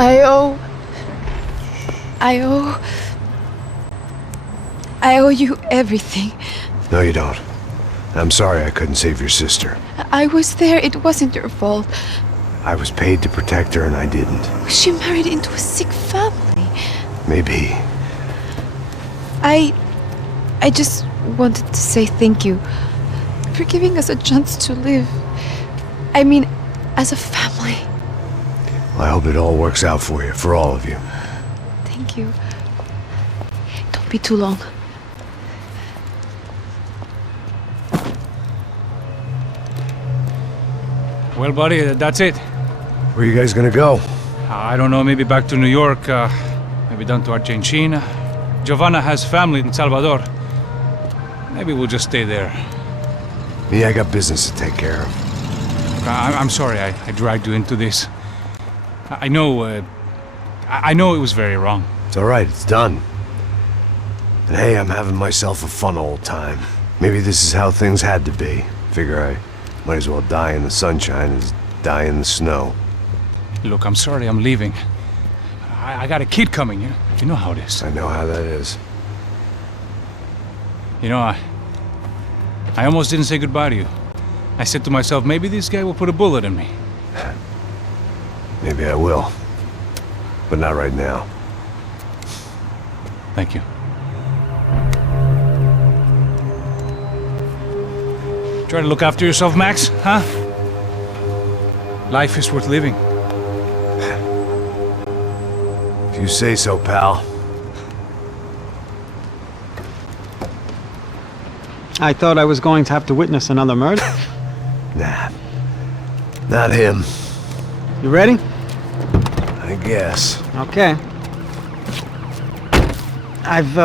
I owe you everything. No, you don't. I'm sorry I couldn't save your sister. I was there. It wasn't your fault. I was paid to protect her and I didn't. She married into a sick family. Maybe. I just wanted to say thank you for giving us a chance to live. I mean, as a family. Well, I hope it all works out for you, for all of you. Thank you. Don't be too long. Well, buddy, that's it. Where are you guys gonna go? I don't know, maybe back to New York, maybe down to Argentina. Giovanna has family in Salvador. Maybe we'll just stay there. Me, I got business to take care of. I'm sorry I dragged you into this. I know it was very wrong. It's alright, it's done. And hey, I'm having myself a fun old time. Maybe this is how things had to be. Figure I might as well die in the sunshine as die in the snow. Look, I'm sorry I'm leaving. I got a kid coming, you know how it is. I know how that is. You know, I almost didn't say goodbye to you. I said to myself, maybe this guy will put a bullet in me. Maybe I will. But not right now. Thank you. Try to look after yourself, Max, huh? Life is worth living. If you say so, pal. I thought I was going to have to witness another murder. Nah. Not him. You ready? I guess. Okay. I've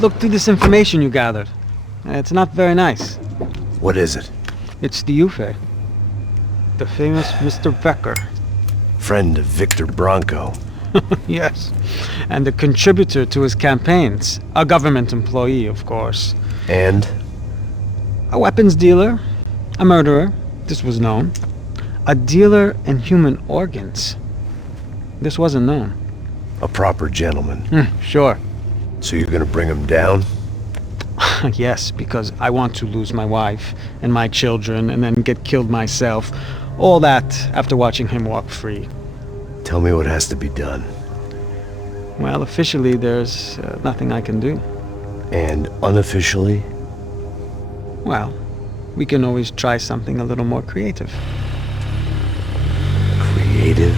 looked through this information you gathered. It's not very nice. What is it? It's the UFE. The famous Mr. Becker. Friend of Victor Bronco. Yes. And a contributor to his campaigns. A government employee, of course. And? A weapons dealer. A murderer. This was known. A dealer in human organs. This wasn't known. A proper gentleman. Sure. So you're gonna bring him down? Yes, because I want to lose my wife and my children and then get killed myself. All that after watching him walk free. Tell me what has to be done. Well, officially there's nothing I can do. And unofficially? Well, we can always try something a little more creative. Creative?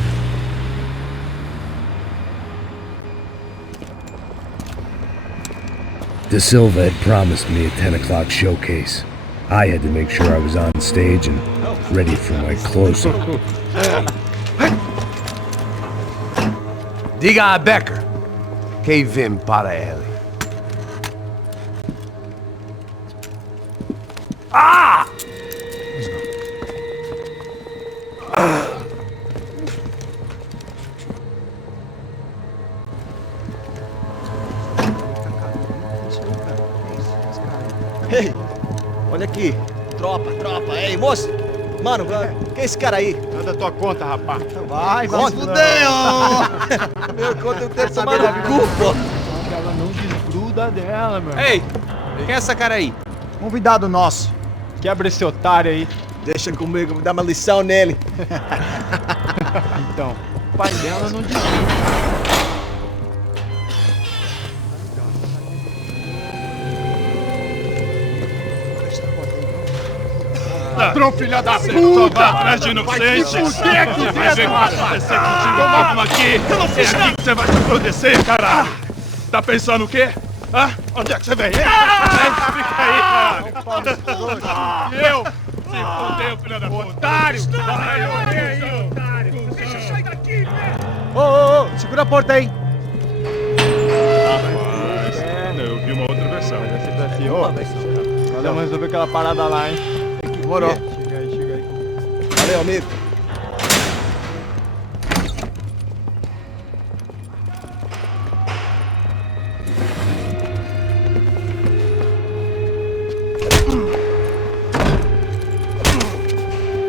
De Silva had promised me a 10 o'clock showcase. I had to make sure I was on stage and ready for my close-up. Diga a Becker. Que vim para ele. Ah! Ei, olha aqui. Tropa. Ei, moço. Mano, quem é esse cara aí? Manda tua conta, rapaz. Vai se fuder, ó. Meu conta eu tenho que tomar no cu, pô. Ela não desgruda dela, meu. Ei, quem é essa cara aí? Convidado nosso. Quebra esse otário aí. Deixa comigo, me dá uma lição nele. Então, o pai dela não desgruda. Ladrão, filha da puta! Vai atrás de inocente! Vai ver o que vai acontecer contigo! Vamos aqui! Eu não fiz nada! É aqui que você vai se proteger, caralho! Tá pensando o quê? Hã? Onde é que você vem? Fica aí, caralho! E eu? Se fodeu, filha da puta! Otário! Olha aí, otário! Deixa eu sair daqui, velho! Ô, segura a porta aí! Rapaz, eu vi uma outra versão. Mas essa daqui, ó. Vamos resolver aquela parada lá, hein? Demorou. Chega aí. Valeu, amigo.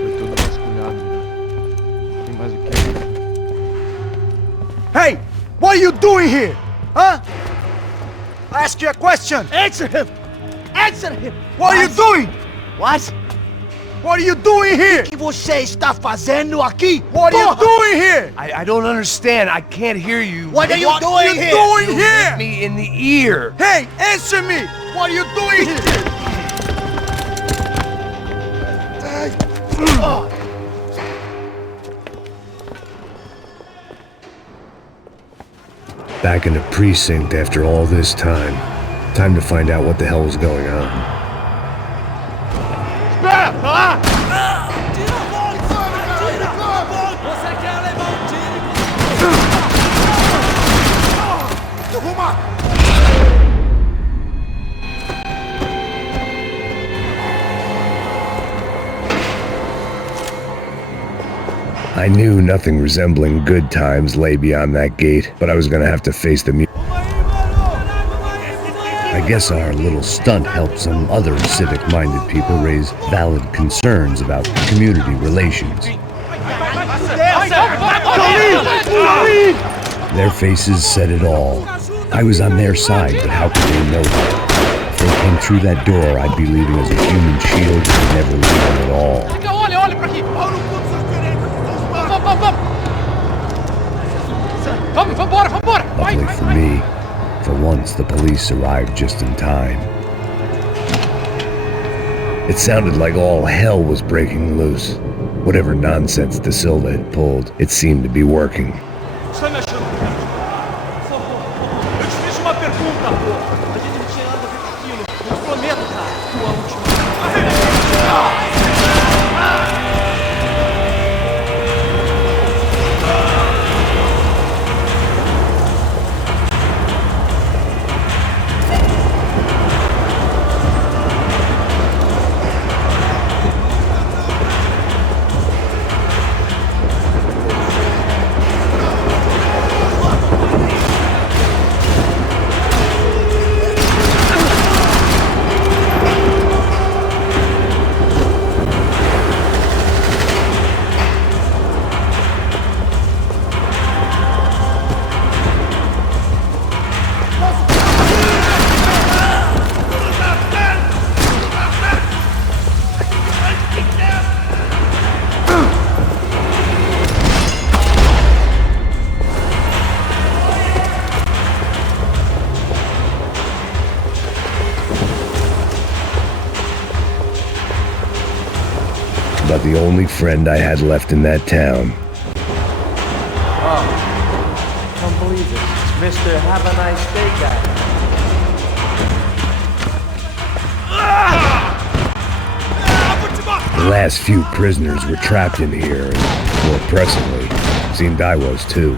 Foi tudo vasculhado. Tem mais o que? What are you doing here? Huh? I ask you a question. Answer him. Answer him. What are you doing? What? What are you doing here? O que você está fazendo aqui? What are you doing here? I don't understand. I can't hear you. What are you doing here? You hit me in the ear. Hey, answer me. What are you doing here? Back in the precinct after all this time. Time to find out what the hell was going on. I knew nothing resembling good times lay beyond that gate, but I was gonna have to face the I guess our little stunt helped some other civic-minded people raise valid concerns about community relations. Their faces said it all. I was on their side, but how could they know that? If they came through that door, I'd be leaving as a human shield and never leaving at all. Luckily for me, for once the police arrived just in time. It sounded like all hell was breaking loose. Whatever nonsense De Silva had pulled, it seemed to be working. About the only friend I had left in that town. Oh, can't believe it. It's Mr. Have a Nice Day guy. The last few prisoners were trapped in here, and more pressingly, seemed I was too.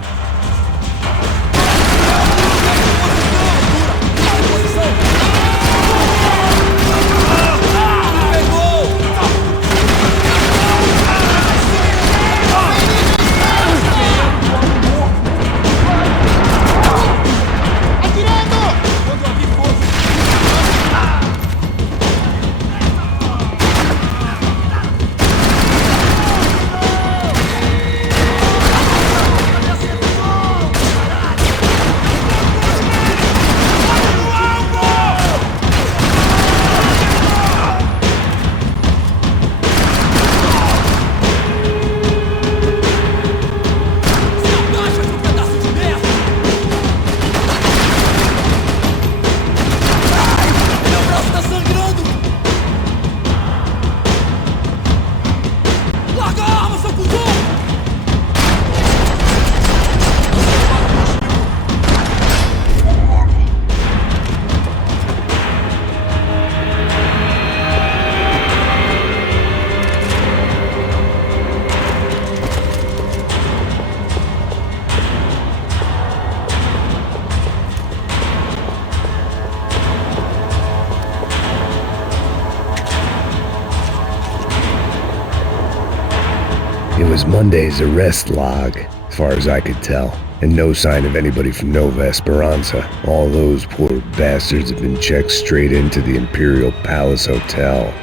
It was Monday's arrest log, as far as I could tell, and no sign of anybody from Nova Esperanza. All those poor bastards have been checked straight into the Imperial Palace Hotel.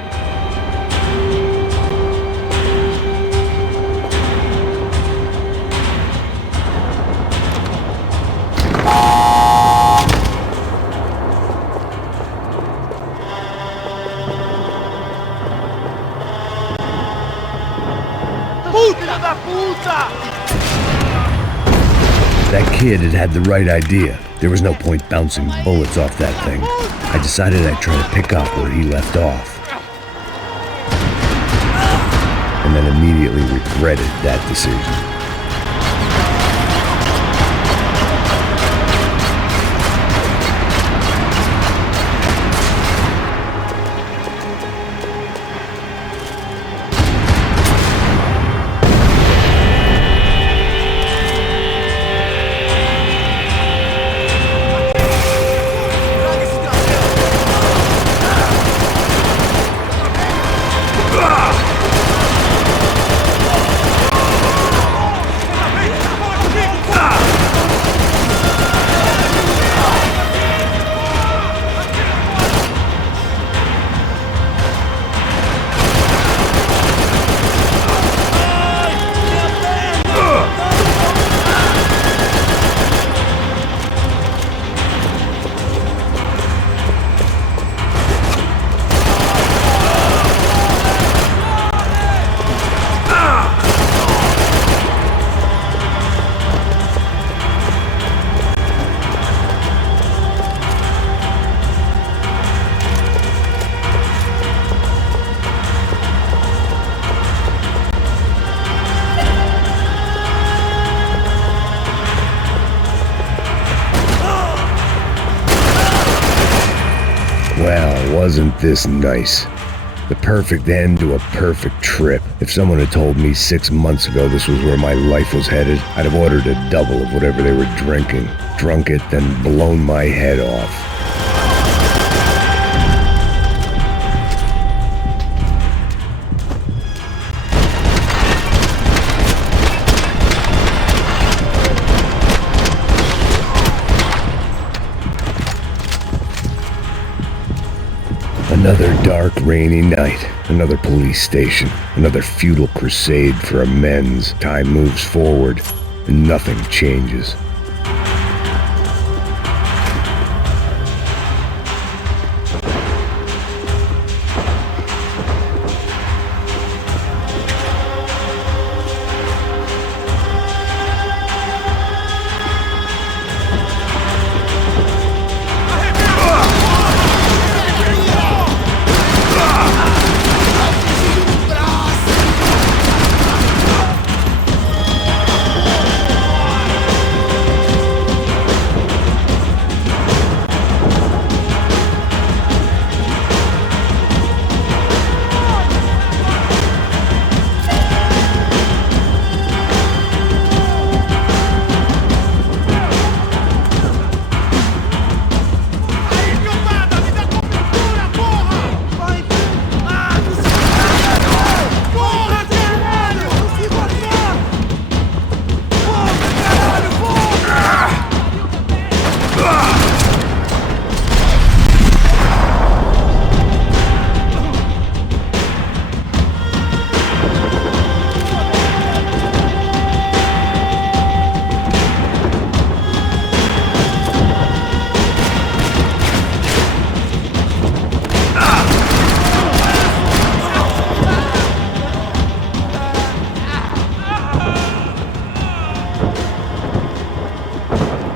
That kid had the right idea. There was no point bouncing bullets off that thing. I decided I'd try to pick up where he left off. And then immediately regretted that decision. Well, wasn't this nice? The perfect end to a perfect trip. If someone had told me 6 months ago this was where my life was headed, I'd have ordered a double of whatever they were drinking, drunk it, then blown my head off. Another dark, rainy night, another police station, another futile crusade for amends. Time moves forward, and nothing changes.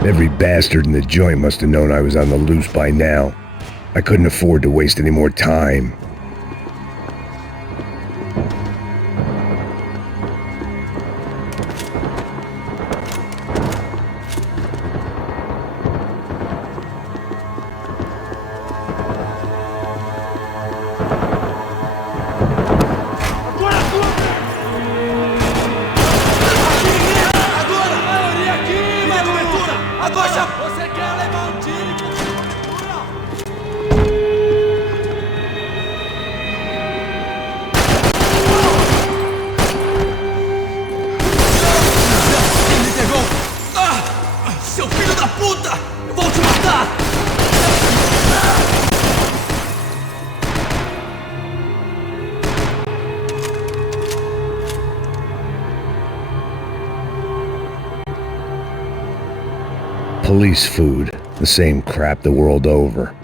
Every bastard in the joint must have known I was on the loose by now. I couldn't afford to waste any more time. Police food, the same crap the world over.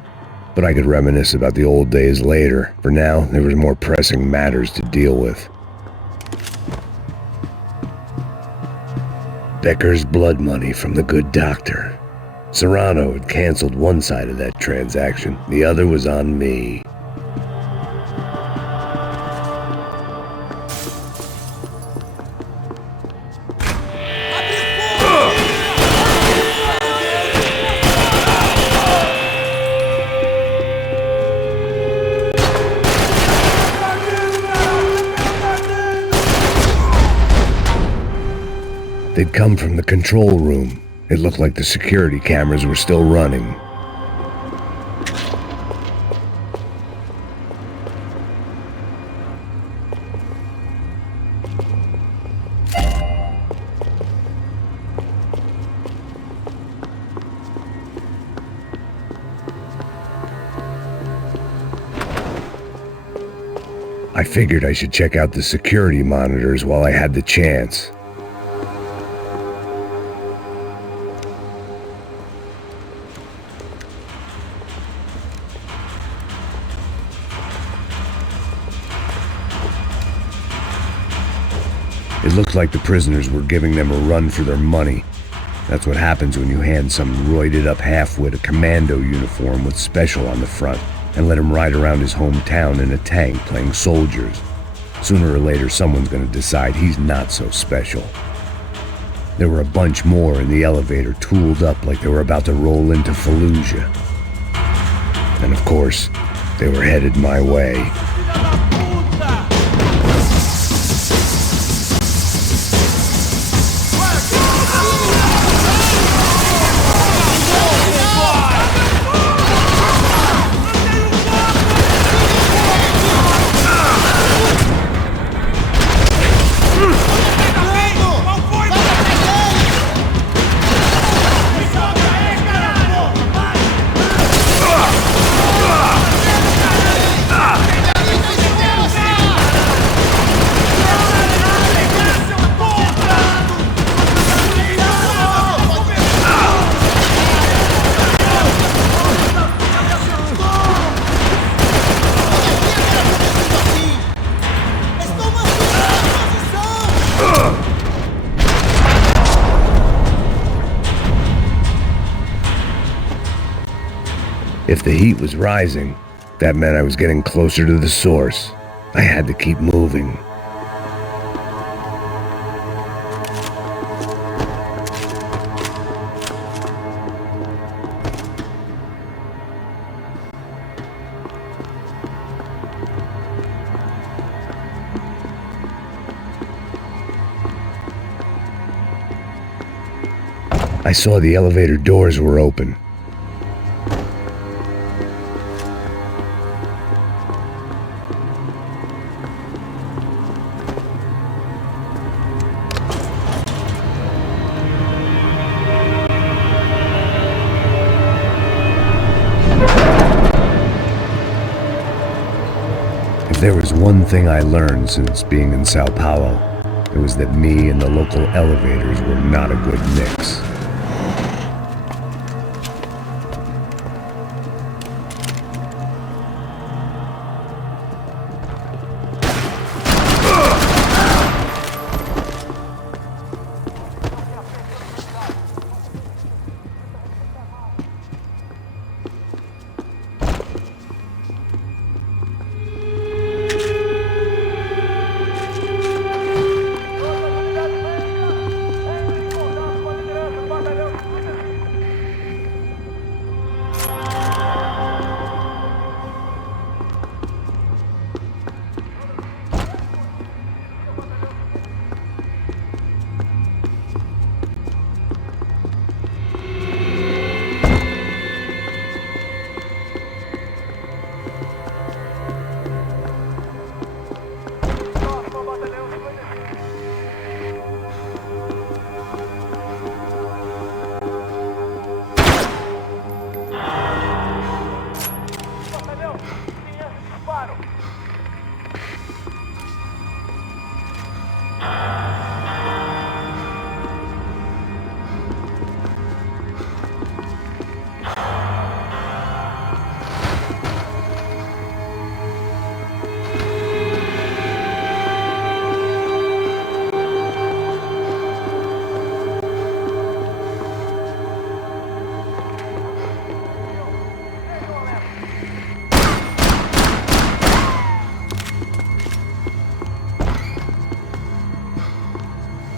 But I could reminisce about the old days later. For now, there was more pressing matters to deal with. Becker's blood money from the good doctor. Serrano had canceled one side of that transaction. The other was on me. They'd come from the control room. It looked like the security cameras were still running. I figured I should check out the security monitors while I had the chance. It looked like the prisoners were giving them a run for their money. That's what happens when you hand some roided-up halfwit a commando uniform with special on the front and let him ride around his hometown in a tank playing soldiers. Sooner or later, someone's gonna decide he's not so special. There were a bunch more in the elevator, tooled up like they were about to roll into Fallujah. And of course, they were headed my way. If the heat was rising, that meant I was getting closer to the source. I had to keep moving. I saw the elevator doors were open. If there was one thing I learned since being in Sao Paulo, it was that me and the local elevators were not a good mix.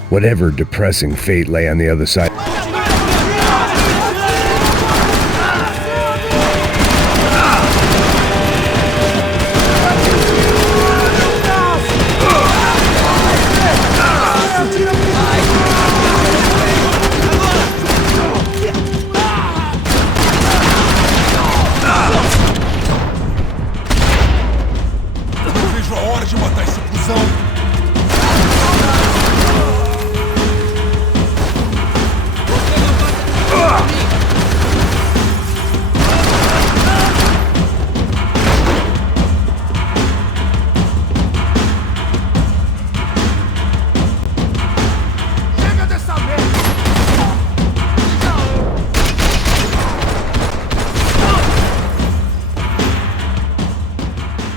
Whatever depressing fate lay on the other side.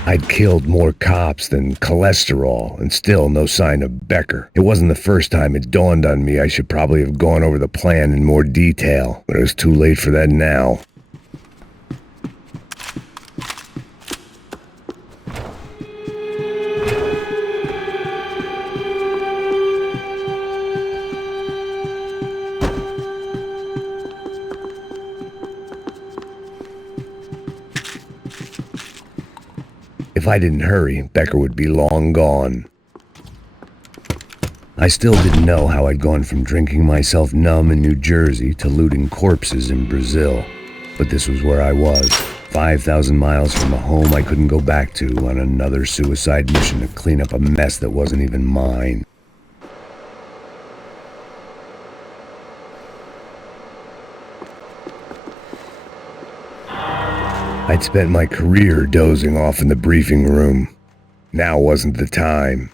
I'd killed more cops than cholesterol, and still no sign of Becker. It wasn't the first time it dawned on me I should probably have gone over the plan in more detail, but it was too late for that now. If I didn't hurry, Becker would be long gone. I still didn't know how I'd gone from drinking myself numb in New Jersey to looting corpses in Brazil. But this was where I was, 5,000 miles from a home I couldn't go back to, on another suicide mission to clean up a mess that wasn't even mine. I'd spent my career dozing off in the briefing room. Now wasn't the time.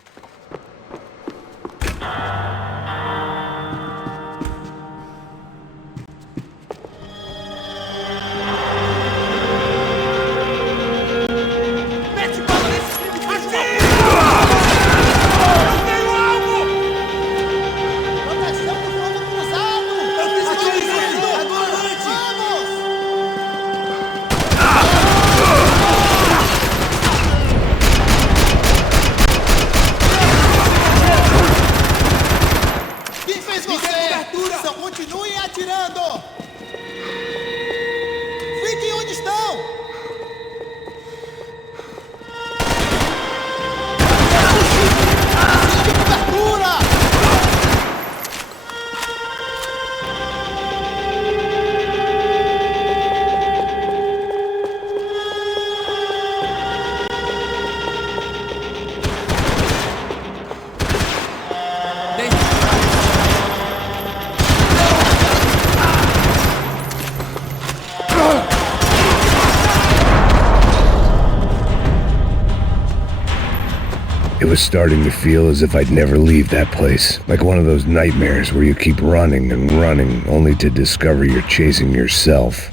It was starting to feel as if I'd never leave that place, like one of those nightmares where you keep running and running only to discover you're chasing yourself.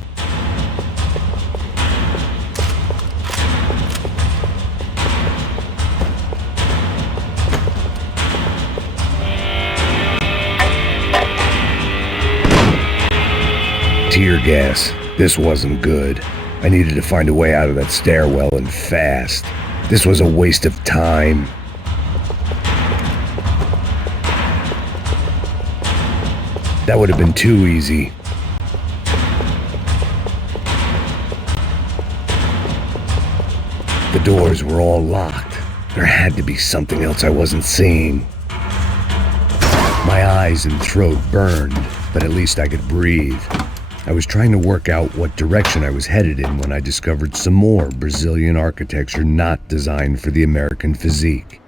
Tear gas. This wasn't good. I needed to find a way out of that stairwell and fast. This was a waste of time. That would have been too easy. The doors were all locked. There had to be something else I wasn't seeing. My eyes and throat burned, but at least I could breathe. I was trying to work out what direction I was headed in when I discovered some more Brazilian architecture not designed for the American physique.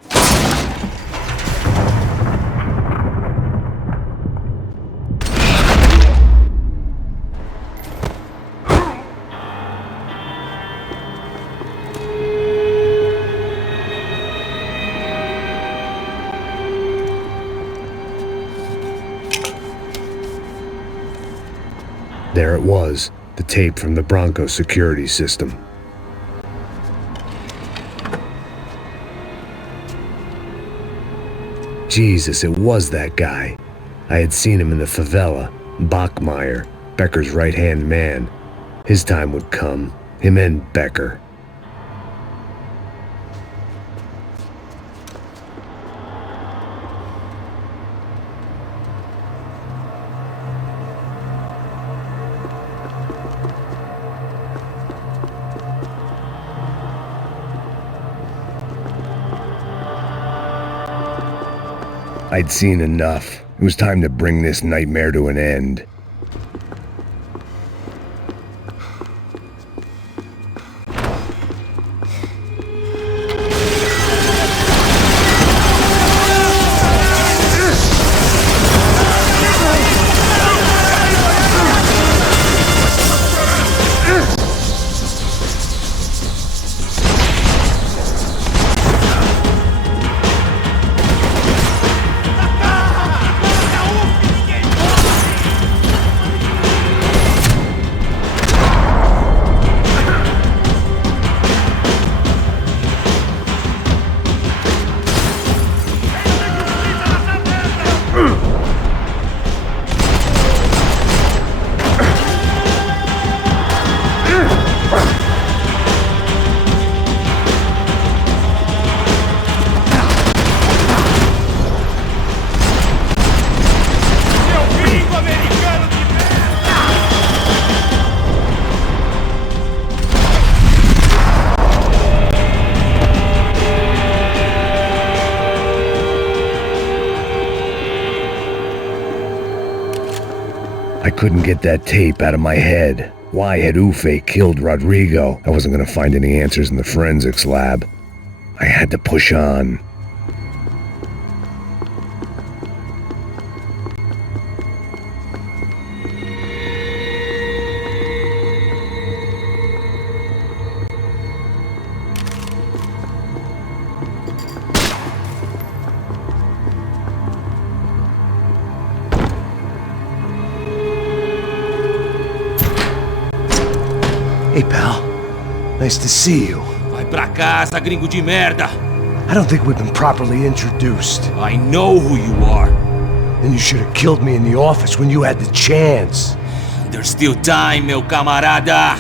There it was, the tape from the Bronco security system. Jesus, it was that guy. I had seen him in the favela, Bachmeyer, Becker's right-hand man. His time would come, him and Becker. I'd seen enough. It was time to bring this nightmare to an end. I couldn't get that tape out of my head. Why had Ufe killed Rodrigo? I wasn't gonna find any answers in the forensics lab. I had to push on. Hey, pal. Nice to see you. Vai pra casa, gringo de merda! I don't think we've been properly introduced. I know who you are. Then you should have killed me in the office when you had the chance. There's still time, meu camarada!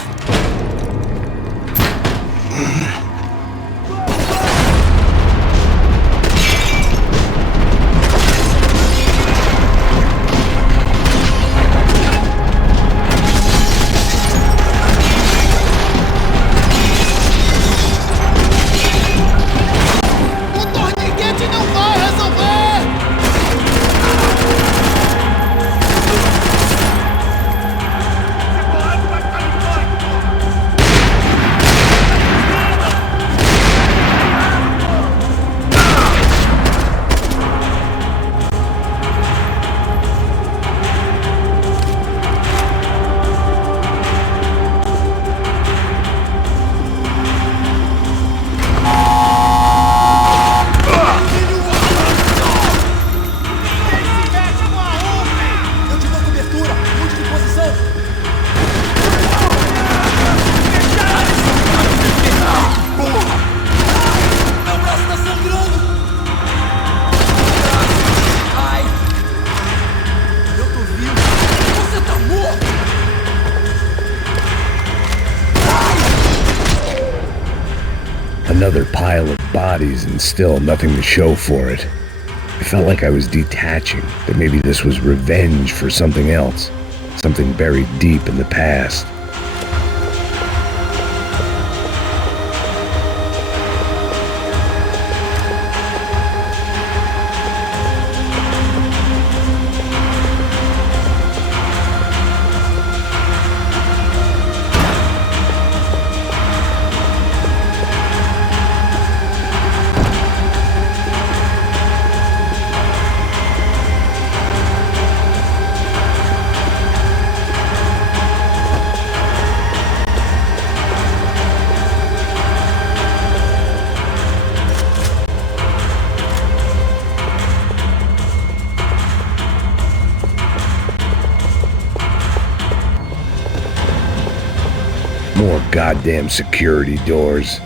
Another pile of bodies and still nothing to show for it. I felt like I was detaching, that maybe this was revenge for something else, something buried deep in the past. More goddamn security doors.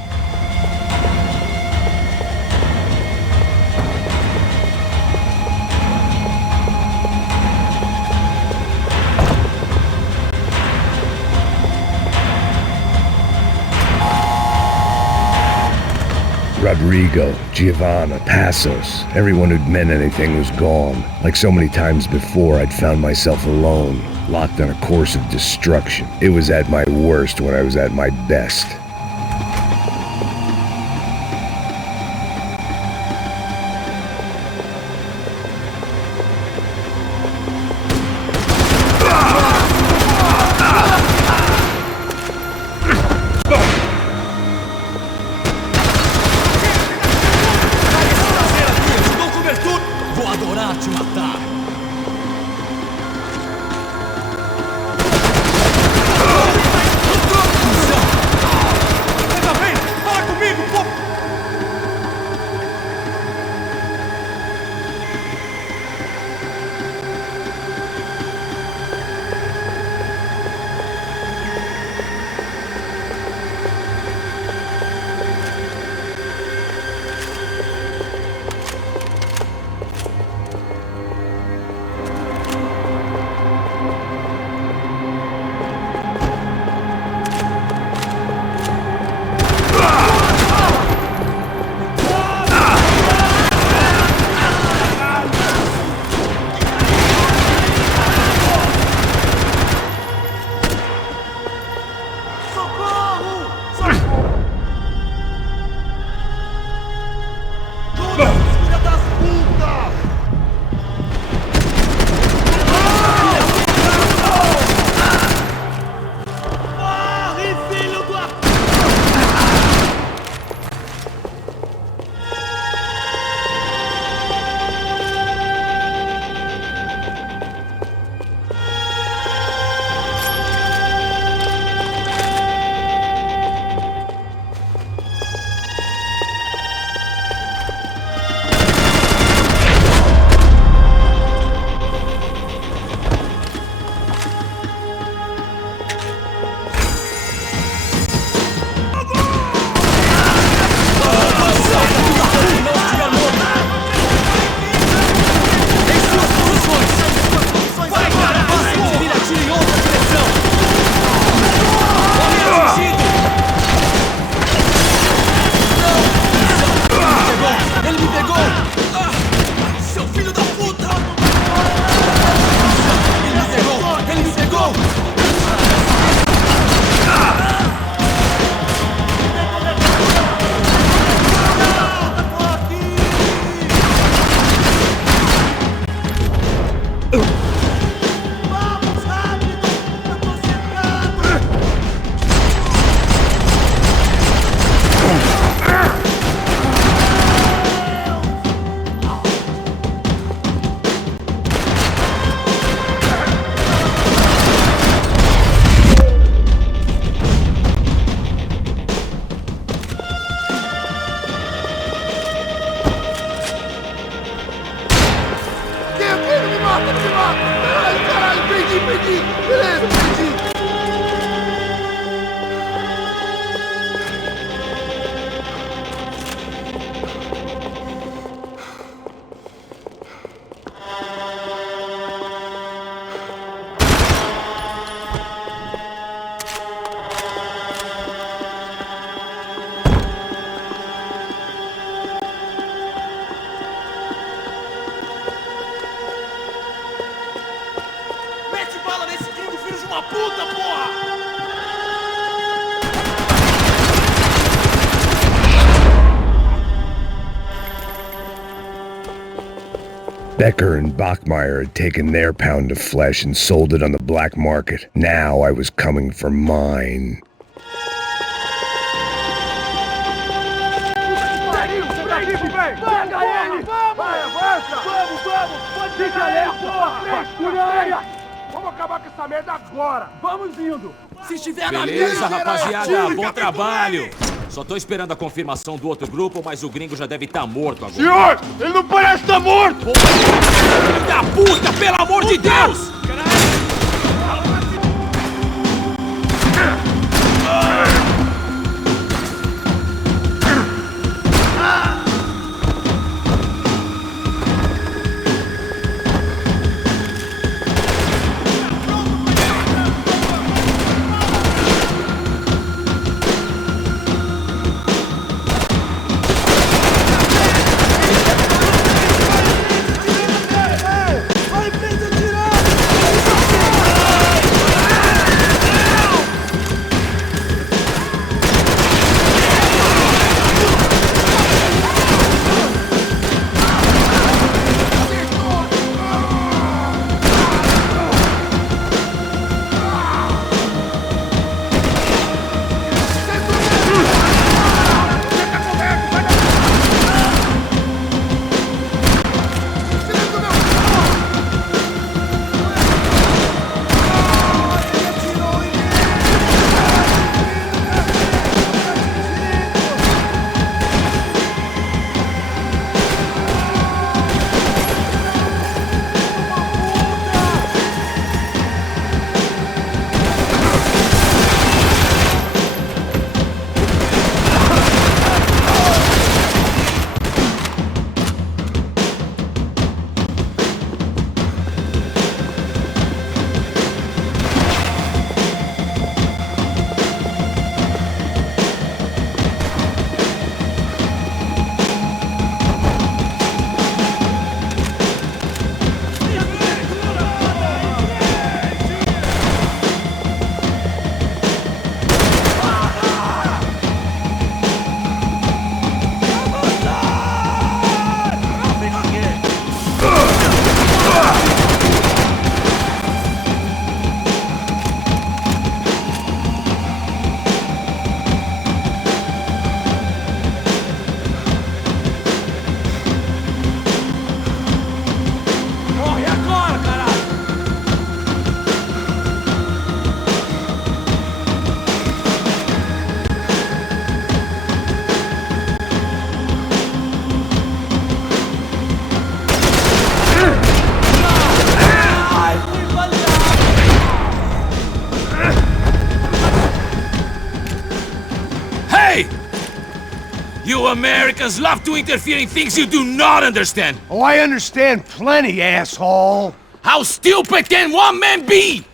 Rodrigo, Giovanna, Passos, everyone who'd meant anything was gone. Like so many times before, I'd found myself alone, locked on a course of destruction. It was at my worst when I was at my best. te matar. Ainda bem! Fala comigo, pô! Becker and Bachmeyer had taken their pound of flesh and sold it on the black market. Now I was coming for mine. Vamos acabar com essa merda agora! Vamos indo! Se estiver na mesa, rapaziada, bom trabalho! Só tô esperando a confirmação do outro grupo, mas o gringo já deve estar morto agora. Senhor! Ele não parece estar morto! Filho da puta, pelo amor de Deus! Vai em frente atirar! Americans love to interfere in things you do not understand. Oh, I understand plenty, asshole. How stupid can one man be?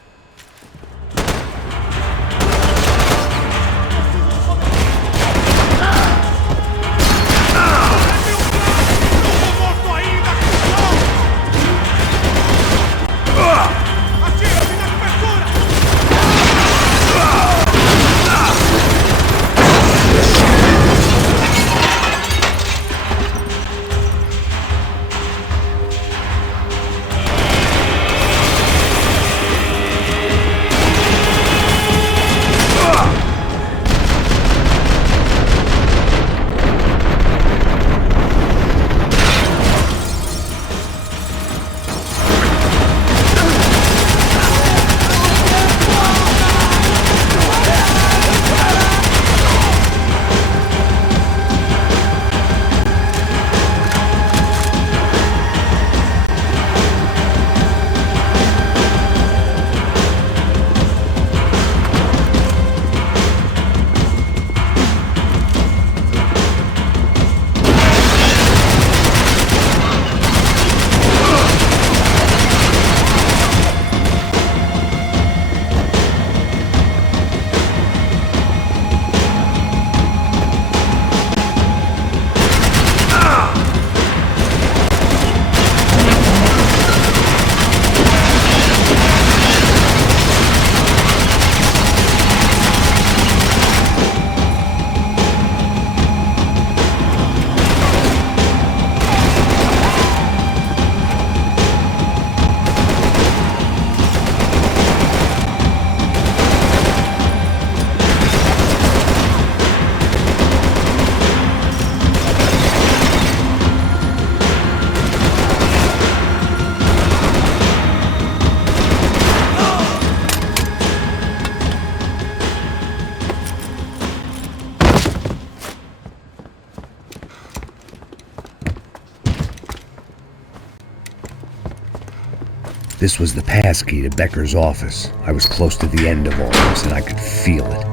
This was the passkey to Becker's office. I was close to the end of all this, and I could feel it.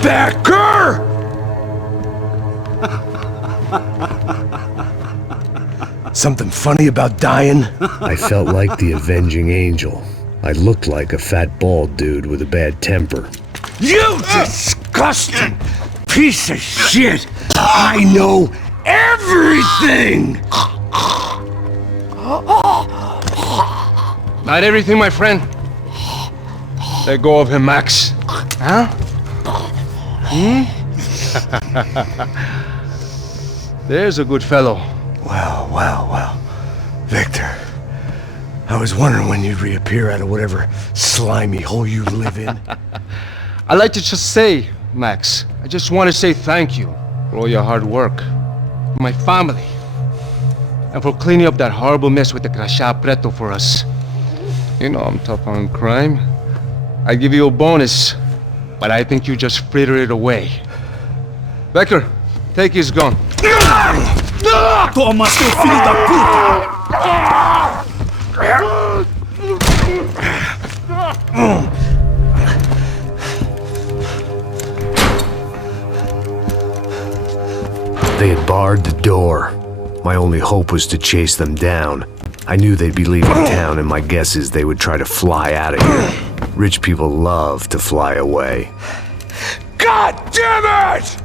Becker! Something funny about dying? I felt like the avenging angel. I looked like a fat bald dude with a bad temper. You disgusting piece of shit! I know everything! Not everything, my friend. Let go of him, Max. Huh? There's a good fellow. Well. Victor, I was wondering when you'd reappear out of whatever slimy hole you live in. I'd like to just say, Max, I just want to say thank you for all your hard work, for my family, and for cleaning up that horrible mess with the Crasha Preto for us. You know I'm tough on crime. I give you a bonus, but I think you just frittered it away. Becker, take his gun. Toma, seu filho da puta! They had barred the door. My only hope was to chase them down. I knew they'd be leaving town, and my guess is they would try to fly out of here. Rich people love to fly away. God damn it!